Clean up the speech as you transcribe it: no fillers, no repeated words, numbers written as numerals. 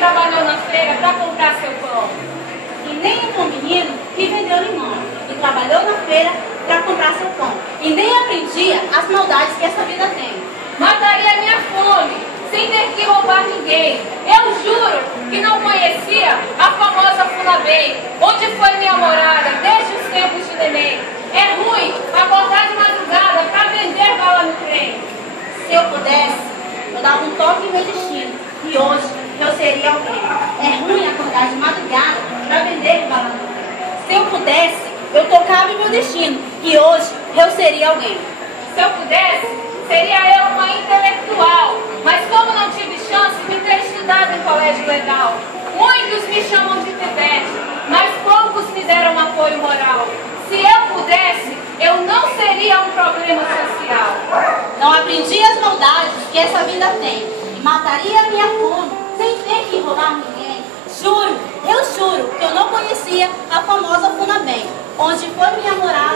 trabalhou na feira para comprar seu pão. E nem um bom menino que vendeu limão e trabalhou na feira para comprar seu pão. E nem aprendia as maldades que essa vida tem. Mataria minha fome, sem ter que roubar ninguém. Eu juro que não conhecia a famosa Funabem, onde foi minha morada desde os tempos de neném. É ruim acordar de madrugada para vender bala no trem. Se eu pudesse, eu dava um toque em meu destino. E hoje eu seria alguém. É ruim acordar de madrugada para vender bala no trem. Se eu pudesse, eu tocava em meu destino. E hoje eu seria alguém. Se eu pudesse, seria eu uma intelectual. Mas como não tive chance de ter estudado em colégio legal, muitos me chamam de pivete, mas poucos me deram apoio moral. Se eu pudesse, eu não seria um problema social. Não aprendi as maldades que essa vida tem e mataria a minha fome sem ter que roubar ninguém. Juro, eu juro que eu não conhecia a famosa Funabem, onde foi minha morada